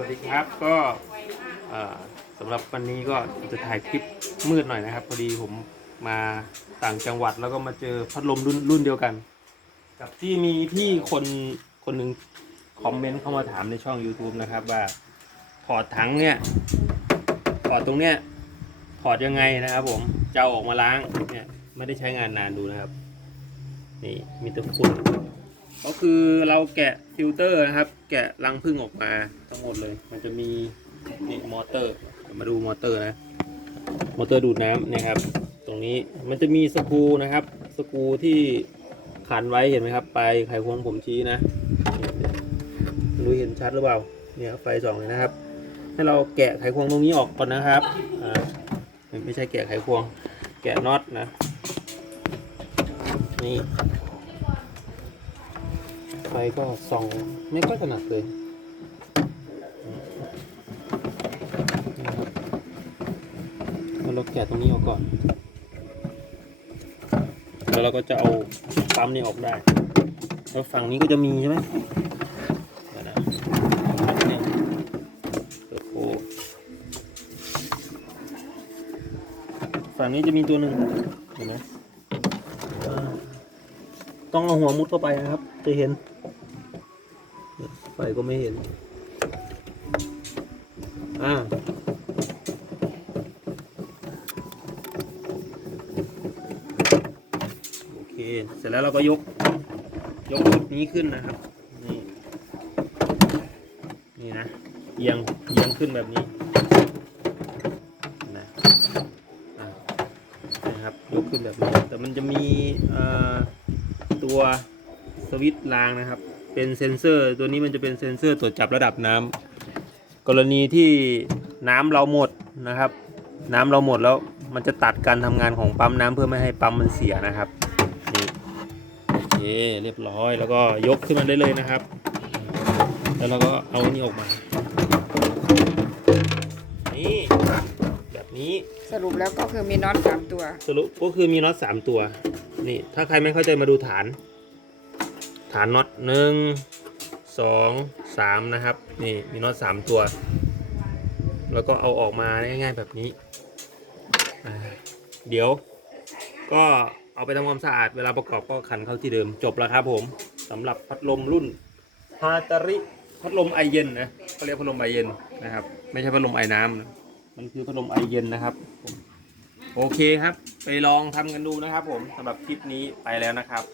วัสดีครับก็สำหรับวันนี้ก็จะถ่ายคลิปมืดหน่อยนะครับ พอดีผมมาต่างจังหวัดแล้วก็มาเจอพัดลมรุ่นรุ่นเดียวกัน กับที่มีพี่คนคนหนึ่งคอมเมนต์เข้ามาถามในช่อง YouTube นะครับว่าถอดถังเนี่ยถอดตรงเนี้ยถอดยังไงนะครับ ผมจะออกมาล้างเนี่ยไม่ได้ใช้งานนานดูนะครับ นี่มีแตะฝุ่น คือเราแกะฟิลเตอร์นะครับ แกะรังพึ่งออกมาทั้งหมดเลย มันจะมีนี่มอเตอร์เดี๋ยวมาดูมอเตอร์นะ มอเตอร์ดูดน้ำนะครับ ตรงนี้มันจะมีสกูนะครับ สกูที่ขันไว้เห็นไหมครับ ไปไขควงผมชี้นะรู้เห็นชัดหรือเปล่า เนี่ยไฟสองเลยนะครับ ให้เราแกะไขควงตรงนี้ออกก่อนนะครับอ่าไม่ใช่แกะไขควง แกะน็อตนะ นี่ ไฟก็ส่องไม่ก็ถนัดเลยนะครับเราแกะตรงนี้ออกก่อน แล้วเราก็จะเอาปั๊มนี้ออกได้ แล้วฝั่งนี้ก็จะมีใช่ไหมเดี๋ยวนะเนี่ยโอ้โหฝั่งนี้จะมีตัวหนึ่งเห็นไหม ต้องเอาหัวมุดเข้าไปนะครับ จะเห็นไฟก็ไม่เห็น อ่าโอเค เสร็จแล้วเราก็ยก ยกชุดนี้ขึ้นนะครับ นี่ นี่นะเอียงเอียงขึ้นแบบนี้นะอะนะครับ ยกขึ้นแบบนี้ แต่มันจะมีเอ่อ ตัวสวิตช์รางนะครับ เป็นเซ็นเซอร์ตัวนี้มันจะเป็นเซ็นเซอร์ตรวจจับระดับน้ำกรณีที่น้ำเราหมดนะครับ น้ำเราหมดแล้วมันจะตัดการทำงานของปั๊มน้ำเพื่อไม่ให้ปั๊มมันเสียนะครับนี่โอเคเรียบร้อยแล้วก็ยกขึ้นมาได้เลยนะครับ แล้วเราก็เอาอันนี้ออกมานี่แบบนี้สรุปแล้วก็คือมีน็อตสามตัว สรุปก็คือมีน็อตสามตัว นี่ถ้าใครไม่เข้าใจมาดูฐาน ฐานน็อตหนึ่งสองสามนะครับ นี่มีน็อตสามตัว แล้วก็เอาออกมาง่ายๆแบบนี้ เดี๋ยวก็เอาไปทำความสะอาดเวลาประกอบก็ขันเข้าที่เดิมจบแล้วครับผมสำหรับพัดลมรุ่นฮาตาริพัดลมไอเย็นนะเขาเรียกพัดลมไอเย็นนะครับ ไม่ใช่พัดลมไอน้ำนะมันคือพัดลมไอเย็นนะครับ โอเคครับ ไปลองทำกันดูนะครับผมสำหรับคลิปนี้ไปแล้วนะครับ